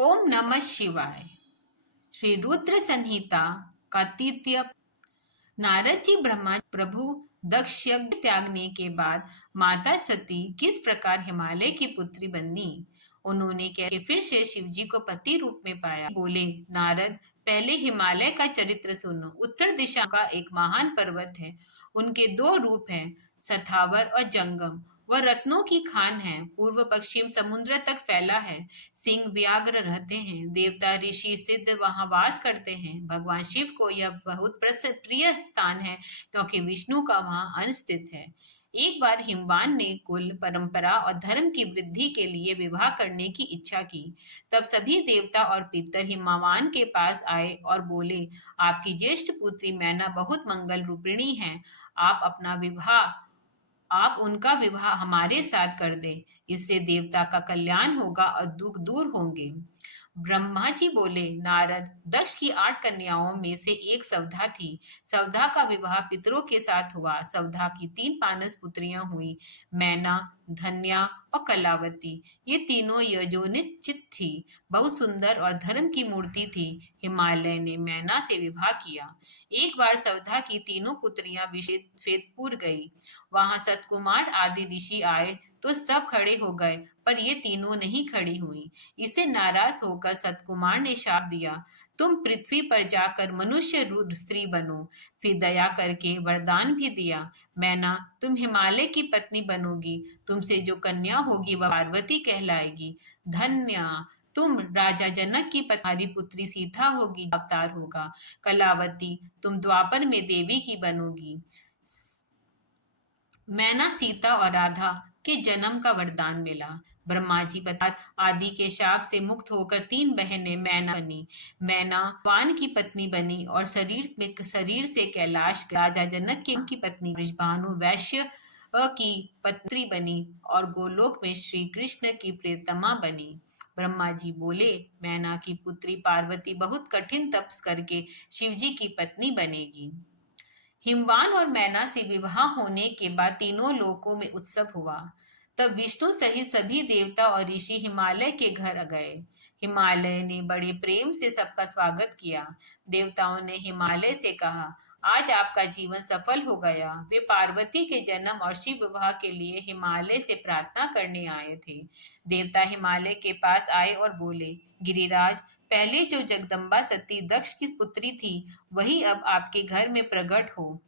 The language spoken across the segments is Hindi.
ओम नमः शिवाय। श्री रुद्र संहिता का तृतीय। नारद जी ब्रह्मा प्रभु दक्ष यज्ञ त्यागने के बाद माता सती किस प्रकार हिमालय की पुत्री बनी, उन्होंने कैसे फिर से शिव जी को पति रूप में पाया। बोले, नारद, पहले हिमालय का चरित्र सुनो। उत्तर दिशा का एक महान पर्वत है। उनके दो रूप हैं, सथावर और जंगम। वह रत्नों की खान है, पूर्व पश्चिम समुद्र तक फैला है। सिंह व्याघ्र रहते हैं, देवता ऋषि सिद्ध वहां वास करते हैं। भगवान शिव को यह बहुत प्रिय स्थान है, क्योंकि विष्णु का वहां अंश स्थित है। एक बार हिमवान ने कुल परंपरा और धर्म की वृद्धि के लिए विवाह करने की इच्छा की। तब सभी देवता और पितर हिमवान के पास आए और बोले, आपकी ज्येष्ठ पुत्री मैना बहुत मंगल रूपिणी है। आप अपना विवाह आप उनका विवाह हमारे साथ कर दें। इससे देवता का कल्याण होगा और दुख दूर होंगे। ब्रह्मा जी बोले, नारद, दक्ष की 8 कन्याओं में से एक सवधा थी। सवधा का विवाह पितरों के साथ हुआ। सवधा की 3 पानस पुत्रियां हुई, मैना, धन्या और कलावती। ये तीनों यजोनित थी, बहुत सुंदर और धर्म की मूर्ति थी। हिमालय ने मैना से विवाह किया। एक बार सवधा की तीनों पुत्रियां श्वेतपुर गई। वहां सतकुमार आदि ऋषि आए तो सब खड़े हो गए, पर ये तीनों नहीं खड़ी हुई। इससे नाराज होकर सतकुमार ने शाप दिया, तुम पृथ्वी पर जाकर मनुष्य रूप स्त्री बनो। फिर दया करके वरदान भी दिया, मैना, तुम हिमालय की पत्नी बनोगी। तुमसे जो कन्या होगी वह पार्वती कहलाएगी। धन्य, तुम राजा जनक की तुम्हारी पुत्री सीता होगी, अवतार होगा। कलावती, तुम द्वापर में देवी की बनोगी। मैना, सीता और राधा के जन्म का वरदान मिला। ब्रह्मा जी बता, आदि के शाप से मुक्त होकर 3 बहनें मैना बनी। मैना वान की पत्नी बनी और शरीर से कैलाश राजा जनक की पत्नी वृषभानु वैश्य की पत्नी बनी और गोलोक में श्री कृष्ण की प्रियतमा बनी। ब्रह्मा जी बोले, मैना की पुत्री पार्वती बहुत कठिन तपस करके शिव जी की पत्नी बनेगी। हिमवान और मैना से विवाह होने के बाद तीनों लोकों में उत्सव हुआ। तब विष्णु सहित सभी देवता और ऋषि हिमालय के घर गए। हिमालय ने बड़े प्रेम से सबका स्वागत किया। देवताओं ने हिमालय से कहा, आज आपका जीवन सफल हो गया। वे पार्वती के जन्म और शिव विवाह के लिए हिमालय से प्रार्थना करने आए थे। देवता हिमालय के पास आए और बोले, गिरिराज, पहले जो जगदम्बा सती दक्ष की पुत्री थी, वही अब आपके घर में प्रकट हो।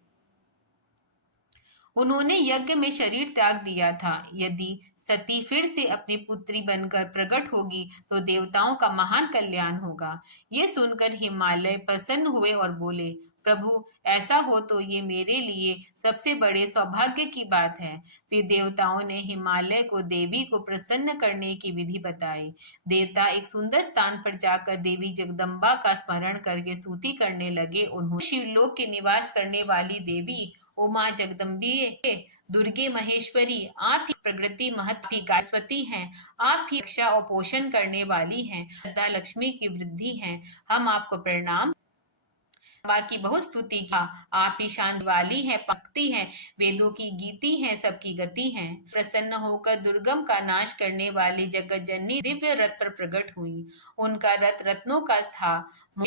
उन्होंने यज्ञ में शरीर त्याग दिया था। यदि सती फिर से अपनी पुत्री बनकर प्रकट होगी तो देवताओं का महान कल्याण होगा। ये सुनकर हिमालय प्रसन्न हुए और बोले, प्रभु, ऐसा हो तो ये मेरे लिए सबसे बड़े सौभाग्य की बात है। फिर देवताओं ने हिमालय को देवी को प्रसन्न करने की विधि बताई। देवता एक सुंदर स्थान पर जाकर देवी जगदम्बा का स्मरण करके स्तुति करने लगे। उन्होंने शिवलोक के निवास करने वाली देवी उमा जगदम्बे, दुर्गे महेश्वरी, आप ही प्रकृति महत्व गायस्वती हैं। आप ही रक्षा और पोषण करने वाली हैं, श्रद्धा लक्ष्मी की वृद्धि हैं। हम आपको प्रणाम की बहुत स्तुति का। आप ही शांति वाली हैं, भक्ति हैं, वेदों की गीति हैं, सबकी गति हैं। प्रसन्न होकर दुर्गम का नाश करने वाली जगत जननी दिव्य रथ पर प्रकट हुई। उनका रथ रत्नों का था,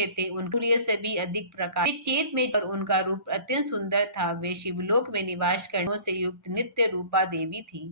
थे उन सूर्य से भी अधिक प्रकाश चेत में, और उनका रूप अत्यंत सुंदर था। वे शिवलोक में निवास करने से युक्त नित्य रूपा देवी थी।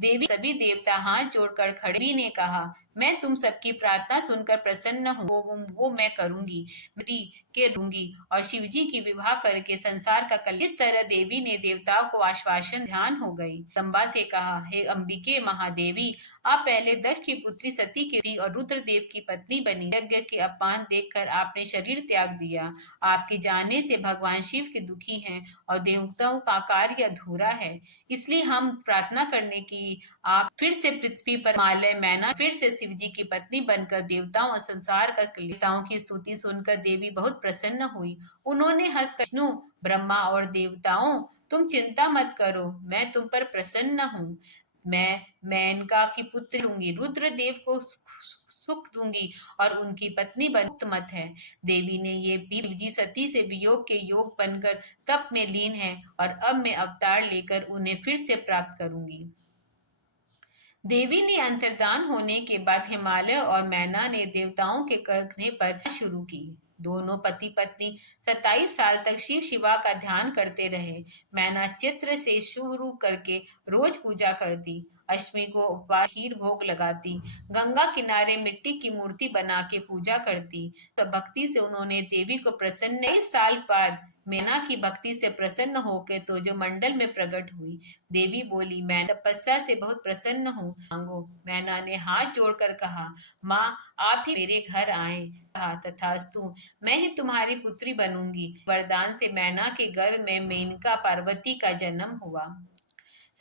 देवी सभी देवता हाथ जोड़कर खड़े ने कहा, मैं तुम सबकी प्रार्थना सुनकर प्रसन्न हूँ, वो मैं करूंगी, के दूंगी और शिव जी की विवाह करके संसार का कल्याण। इस तरह देवी ने देवताओं को आश्वासन ध्यान हो गई। तंबा से कहा, हे अंबिके महादेवी, आप पहले दक्ष की पुत्री सती की थी और रुद्रदेव की पत्नी बनी। यज्ञ के अपमान देखकर आपने शरीर त्याग दिया। आपके जाने से भगवान शिव के दुखी हैं और देवताओं का कार्य अधूरा है। इसलिए हम प्रार्थना करने की आप फिर से पृथ्वी पर हिमालय मैना फिर से शिव जी की पत्नी बनकर देवताओं और संसार का देवताओं की स्तुति सुनकर देवी बहुत प्रसन्न हुई। उन्होंने हंसकर विष्णु, ब्रह्मा और देवताओं, तुम चिंता मत करो, मैं तुम पर प्रसन्न हूँ। मैं मेनका की पुत्री लूंगी, रुद्रदेव को सुख दूंगी और उनकी पत्नी मुक्त मत है। देवी ने ये भी जी सती से वियोग के योग बनकर तप में लीन है और अब मैं अवतार लेकर उन्हें फिर से प्राप्त करूंगी। देवी ने अंतर्धान होने के बाद हिमालय और मैना ने देवताओं के कहने पर शुरू की। दोनों पति पत्नी 27 साल तक शिव शिवा का ध्यान करते रहे। मैना चित्र से शुरू करके रोज पूजा करती, अष्टमी को उपवास खीर भोग लगाती, गंगा किनारे मिट्टी की मूर्ति बना के पूजा करती। तो भक्ति से उन्होंने देवी को प्रसन्न। 23 साल बाद मैना की भक्ति से प्रसन्न होकर तो जो मंडल में प्रकट हुई। देवी बोली, मैं तपस्या से बहुत प्रसन्न हूँ, मांगो। मैना ने हाथ जोड़कर कहा, माँ आप ही मेरे घर आए। कहा, तथास्तु, मैं ही तुम्हारी पुत्री बनूंगी। वरदान से मैना के गर्भ में मेनका पार्वती का जन्म हुआ।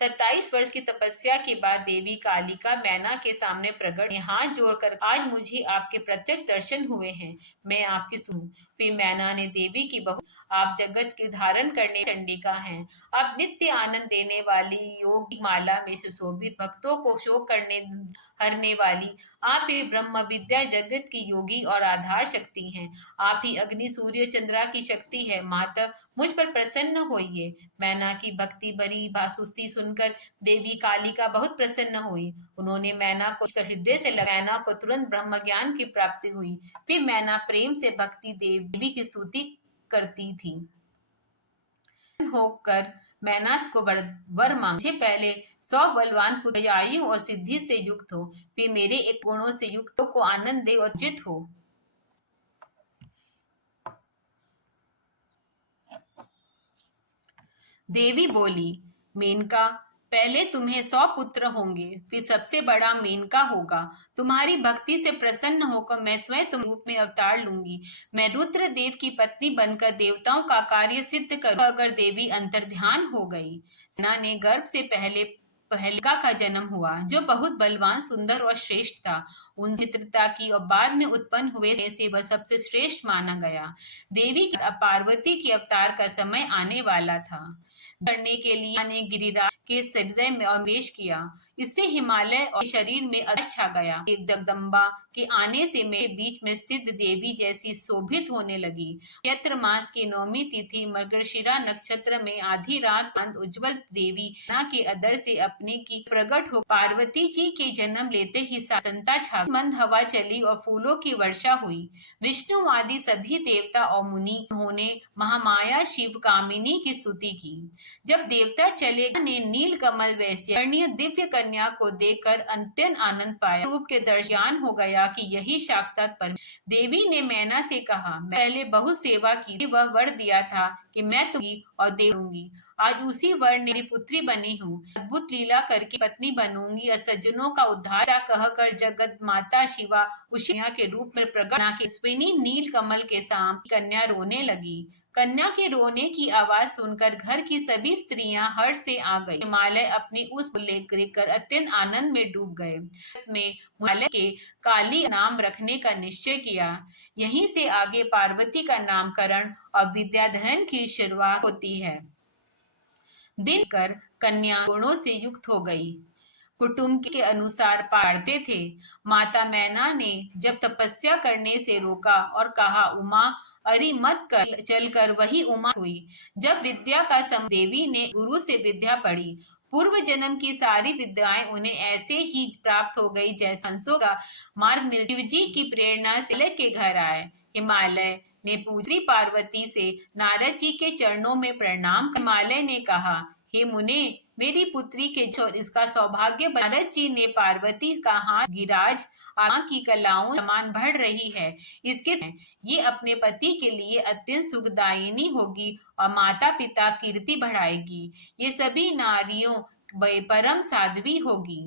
27 वर्ष की तपस्या के बाद देवी कालिका मैना के सामने प्रकट, हाथ जोड़कर, आज मुझे आपके प्रत्यक्ष दर्शन हुए हैं, मैं आपकी सुनूं। फिर मैना ने देवी की बहू, आप जगत के धारण करने चंडिका हैं, आप नित्य आनंद देने वाली, योग माला में सुशोभित, भक्तों को शोक करने हरने वाली, आप ही ब्रह्म विद्या जगत की योगी और आधार शक्ति हैं। आप ही अग्नि सूर्य चंद्रा की शक्ति है। माता मुझ पर प्रसन्न होइए। मैना की भक्ति भरी भासुस्ती सुनकर देवी कालिका बहुत प्रसन्न हुई। उन्होंने मैना को हृदय से लगा, मैना को तुरंत ब्रह्म ज्ञान की प्राप्ति हुई। फिर मैना प्रेम से भक्ति देवी की स्तुति करती थी। होकर मैनास को वर मांगे, पहले 100 बलवान पुत्र आयु और सिद्धि से युक्त हो, फिर मेरे एक गुणों से युक्त को आनंद दे और जित हो। देवी बोली, मेनका, पहले तुम्हें 100 पुत्र होंगे, फिर सबसे बड़ा मेनका होगा। तुम्हारी भक्ति से प्रसन्न होकर मैं स्वयं तुम रूप में अवतार लूंगी। मैं रुद्र देव की पत्नी बनकर देवताओं का कार्य सिद्ध कर देवी अंतर्ध्यान हो गई। सेना ने गर्भ से पहले पहलिका का जन्म हुआ, जो बहुत बलवान, सुंदर और श्रेष्ठ था। उन मित्रता की और बाद में उत्पन्न हुए से वह सबसे श्रेष्ठ माना गया। देवी पार्वती के अवतार का समय आने वाला था। करने के लिए ने गिरिराज के हृदय में प्रवेश किया। इससे हिमालय और शरीर में अदृश्य छा गया। एक जगदम्बा के आने से मेरे बीच में स्थित देवी जैसी शोभित होने लगी। चैत्र मास की 9वीं तिथि मृगशिरा नक्षत्र में आधी रात उज्जवल देवी मैना के अदर से अपने की प्रकट हो पार्वती जी के जन्म लेते ही संता छा, मंद हवा चली और फूलों की वर्षा हुई। विष्णु आदि सभी देवता और मुनि, उन्होंने महामाया शिव कामिनी की स्तुति की। जब देवता चले ने नील कमल वैश्य दिव्य कन्या को देखकर अत्यंत आनंद पाया। रूप के दर्शन हो गया कि यही साक्षात पर। देवी ने मैना से कहा, मैं पहले बहुत सेवा की, वह वर दिया था कि मैं तुम्हें और देऊंगी। आज उसी वर ने मेरी पुत्री बनी हूँ। अद्भुत लीला करके पत्नी बनूंगी और सज्जनों का उद्धार कहकर जगत माता शिवा उसी के रूप में प्रकट के स्विनी नील कमल के सामने कन्या रोने लगी। कन्या के रोने की आवाज सुनकर घर की सभी स्त्रियां हर्ष से आ गई। हिमालय अपनी उस लेकर अत्यंत आनंद में डूब गए। में हिमालय के काली नाम रखने का निश्चय किया। यहीं से आगे पार्वती का नामकरण और विद्याधन की शुरुआत होती है। दिन कर कन्या गुणों से युक्त हो गई, कुटुंब के अनुसार पालते थे। माता मैना ने जब तपस्या करने से रोका और कहा, उमा अरे मत कर, चलकर वही उमा हुई। जब विद्या का सम देवी ने गुरु से विद्या पढ़ी। पूर्व जन्म की सारी विद्याएं उन्हें ऐसे ही प्राप्त हो गई जैसे हंसों का मार्ग मिल। शिव जी की प्रेरणा से तिलक के घर आए। हिमालय ने पूत्री पार्वती से नारद जी के चरणों में प्रणाम। हिमालय ने कहा, हे मुने, मेरी पुत्री के छोर इसका सौभाग्य। नारद जी ने पार्वती का हाथ गिराज, आंख की कलाओं समान बढ़ रही है, इसके ये अपने पति के लिए अत्यंत सुखदायिनी होगी और माता पिता कीर्ति बढ़ाएगी। ये सभी नारियों परम साध्वी होगी।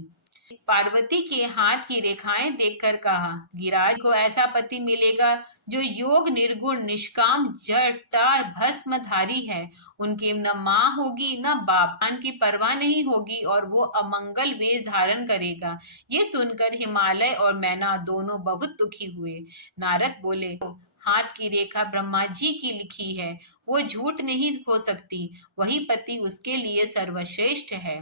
पार्वती के हाथ की रेखाएं देखकर कहा, गिराज को ऐसा पति मिलेगा जो योग निर्गुण निष्काम जटा भस्मधारी है। उनके न माँ होगी न बाप, ज्ञान की परवाह नहीं होगी और वो अमंगल वेश धारण करेगा। ये सुनकर हिमालय और मैना दोनों बहुत दुखी हुए। नारद बोले, हाथ की रेखा ब्रह्मा जी की लिखी है, वो झूठ नहीं हो सकती, वही पति उसके लिए सर्वश्रेष्ठ है।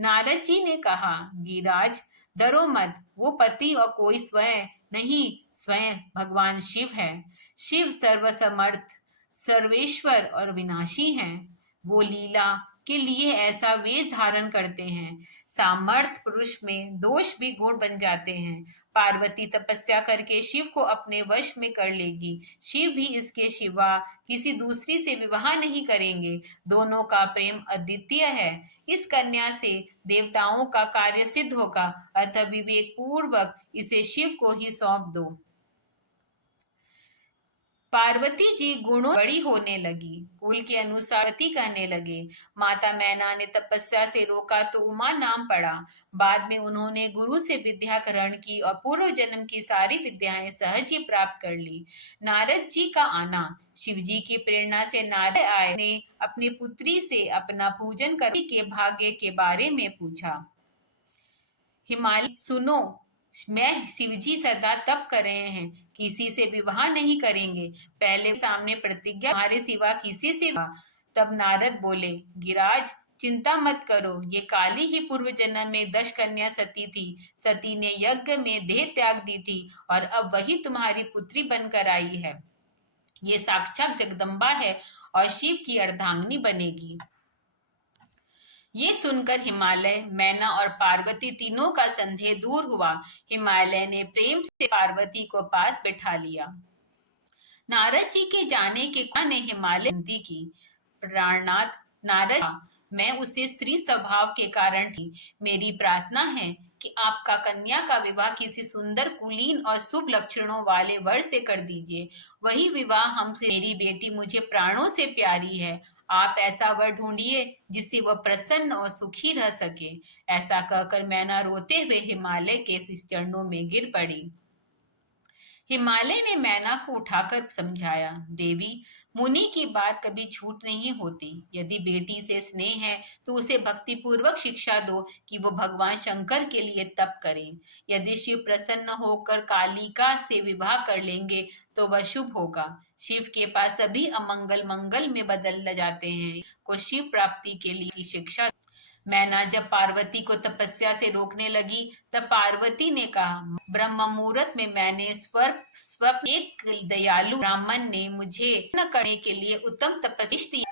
नारद जी ने कहा, गिरिराज डरो मत, वो पति और कोई स्वयं नहीं, स्वयं भगवान शिव है। शिव सर्वसमर्थ, सर्वेश्वर और विनाशी हैं। वो लीला के लिए ऐसा वेश धारण करते हैं। सामर्थ पुरुष में दोष भी गुण बन जाते हैं। पार्वती तपस्या करके शिव को अपने वश में कर लेगी। शिव भी इसके सिवा किसी दूसरी से विवाह नहीं करेंगे। दोनों का प्रेम अद्वितीय है। इस कन्या से देवताओं का कार्य सिद्ध होगा, अतः विवेक पूर्वक इसे शिव को ही सौंप दो। पार्वती जी गुणों बड़ी होने लगी। कुल के अनुसार पति कहने लगे। माता मैना ने तपस्या से रोका तो उमा नाम पड़ा। बाद में उन्होंने गुरु से विद्या ग्रहण की और पूर्व जन्म की सारी विद्याएं सहज ही प्राप्त कर ली। नारद जी का आना। शिव जी की प्रेरणा से नारद आए ने अपनी पुत्री से अपना पूजन करने के भाग्य के बारे में पूछा। हिमालय सुनो, मैं शिवजी सदा तप कर रहे हैं, किसी से विवाह नहीं करेंगे। पहले सामने प्रतिज्ञा, हमारे सिवा किसी से विवाह। तब नारद बोले, गिराज चिंता मत करो, ये काली ही पूर्व जन्म में दश कन्या सती थी। सती ने यज्ञ में देह त्याग दी थी और अब वही तुम्हारी पुत्री बनकर आई है। ये साक्षात जगदम्बा है और शिव की अर्धांगिनी बनेगी। ये सुनकर हिमालय, मैना और पार्वती तीनों का संदेह दूर हुआ। हिमालय ने प्रेम से पार्वती को पास बैठा लिया। नारद जी के जाने के ने हिमालय विनती की। प्राणनाथ नारद, मैं उसे स्त्री स्वभाव के कारण थी। मेरी प्रार्थना है कि आपका कन्या का विवाह किसी सुंदर कुलीन और शुभ लक्षणों वाले वर से कर दीजिए। वही विवाह हमसे, मेरी बेटी मुझे प्राणों से प्यारी है। आप ऐसा वर ढूंढिए जिससे वह प्रसन्न और सुखी रह सके। ऐसा कहकर मैना रोते हुए हिमालय के चरणों में गिर पड़ी। हिमालय ने मैना को उठाकर समझाया, देवी, मुनि की बात कभी झूठ नहीं होती। यदि बेटी से स्नेह है तो उसे भक्ति पूर्वक शिक्षा दो कि वो भगवान शंकर के लिए तप करें। यदि शिव प्रसन्न होकर कालिका से विवाह कर लेंगे तो वह शुभ होगा। शिव के पास सभी अमंगल मंगल में बदल जाते हैं। को शिव प्राप्ति के लिए की शिक्षा। मैना जब पार्वती को तपस्या से रोकने लगी तब पार्वती ने कहा, ब्रह्म मुहूर्त में मैंने स्वप्न एक दयालु ब्राह्मण ने मुझे न करने के लिए उत्तम तपस्या दी।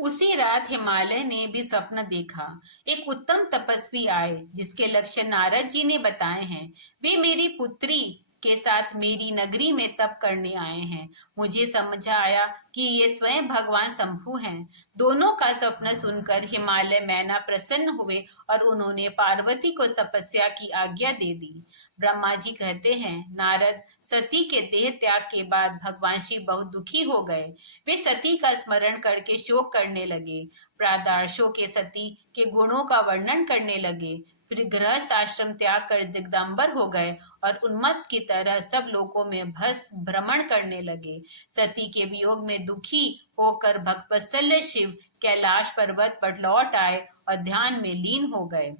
उसी रात हिमालय ने भी स्वप्न देखा। एक उत्तम तपस्वी आए जिसके लक्षण नारद जी ने बताए हैं। वे मेरी पुत्री के साथ मेरी नगरी में तप करने आए हैं। मुझे समझ आया कि ये स्वयं भगवान शंभु हैं। दोनों का स्वप्न सुनकर हिमालय मैना प्रसन्न हुए और उन्होंने पार्वती को तपस्या की आज्ञा दे दी। ब्रह्मा जी कहते हैं, नारद, सती के देह त्याग के बाद भगवान शिव बहुत दुखी हो गए। वे सती का स्मरण करके शोक करने लगे। प्रादार्शों के सती के गुणों का वर्णन करने लगे। फिर गृहस्थ आश्रम त्याग कर दिगंबर हो गए और उन्मत्त की तरह सब लोगों में भस भ्रमण करने लगे। सती के वियोग में दुखी होकर भक्तवत्सल शिव कैलाश पर्वत पर लौट आए और ध्यान में लीन हो गए।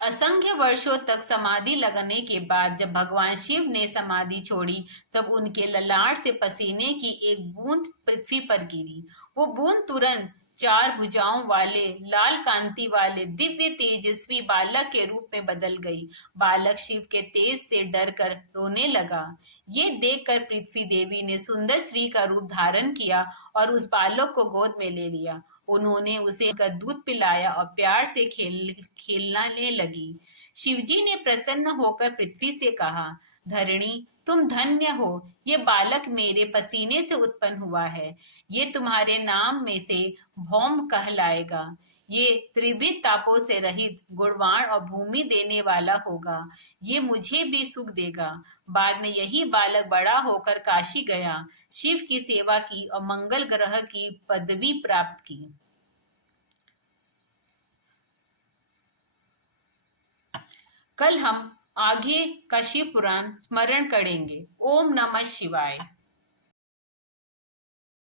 असंख्य वर्षों तक समाधि लगने के बाद जब भगवान शिव ने समाधि छोड़ी, तब उनके ललाट से पसीने की एक बूंद पृथ्वी पर गिरी। वो बूंद तुरंत चार भुजाओं वाले, लाल कांति वाले दिव्य तेजस्वी बालक के रूप में बदल गई। बालक शिव के तेज से डर कर रोने लगा। ये देखकर पृथ्वी देवी ने सुंदर स्त्री का रूप धारण किया और उस बालक को गोद में ले लिया। उन्होंने उसे का दूध पिलाया और प्यार से खेलने लगी। शिवजी ने प्रसन्न होकर पृथ्वी से कहा, धरणी, तुम धन्य हो। ये बालक मेरे पसीने से उत्पन्न हुआ है। ये तुम्हारे नाम में से भौम कहलाएगा। ये त्रिविध तापों से रहित, गुणवान और भूमि देने वाला होगा। ये मुझे भी सुख देगा। बाद में यही बालक बड़ा होकर काशी गया, शिव की सेवा की और मंगल ग्रह की पदवी प्राप्त की। कल हम आगे का शिव पुराण स्मरण करेंगे। ओम नमः शिवाय।